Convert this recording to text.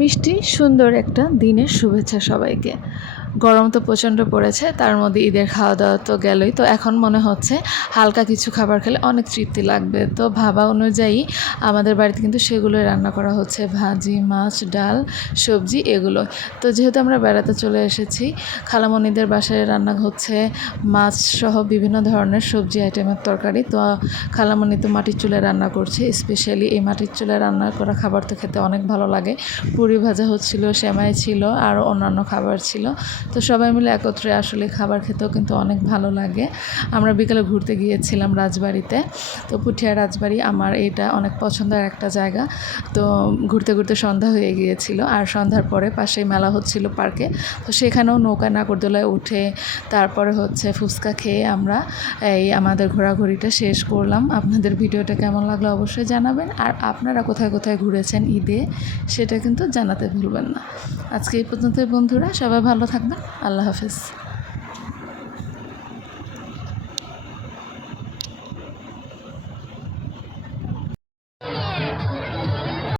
মিষ্টি সুন্দর একটা দিনের শুভেচ্ছা সবাইকে। গরম তো প্রচণ্ড পড়েছে, তার মধ্যে ঈদের খাওয়া দাওয়া তো গেলই। তো এখন মনে হচ্ছে হালকা কিছু খাবার খেলে অনেক তৃপ্তি লাগবে। তো ভাবা অনুযায়ী আমাদের বাড়িতে কিন্তু সেগুলোই রান্না করা হচ্ছে, ভাজি, মাছ, ডাল, সবজি এগুলো। তো যেহেতু আমরা বেড়াতে চলে এসেছি, খালামণিদের বাসায় রান্না হচ্ছে মাছ সহ বিভিন্ন ধরনের সবজি আইটেমের তরকারি। তো খালামণি তো মাটির চুলায় রান্না করছে, স্পেশালি এই মাটির চুলায় রান্না করা খাবার তো খেতে অনেক ভালো লাগে। পুরি ভাজা হচ্ছিল, সেমাই ছিল, আরও অন্যান্য খাবার ছিল। তো সবাই মিলে একত্রে আসলে খাবার খেতেও কিন্তু অনেক ভালো লাগে। আমরা বিকেলে ঘুরতে গিয়েছিলাম রাজবাড়িতে। তো পুঠিয়া রাজবাড়ি আমার এটা অনেক পছন্দের একটা জায়গা। তো ঘুরতে ঘুরতে সন্ধ্যা হয়ে গিয়েছিল, আর সন্ধ্যার পরে পাশেই মেলা হচ্ছিল পার্কে। তো সেখানেও নৌকা নাগরদোলায় উঠে তারপরে হচ্ছে ফুচকা খেয়ে আমরা এই আমাদের ঘোরাঘুরিটা শেষ করলাম। আপনাদের ভিডিওটা কেমন লাগলো অবশ্যই জানাবেন, আর আপনারা কোথায় কোথায় ঘুরেছেন ঈদে সেটা কিন্তু জানাতে ভুলবেন না। আজকে এই পর্যন্তই বন্ধুরা, সবাই ভালো থাকবেন। আল্লাহ হাফেজ।